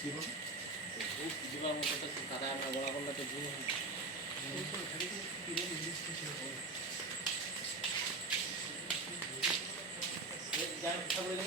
দিবার মতো তো তারা আমরা বড় করলে তো ভুল যার কথা বলে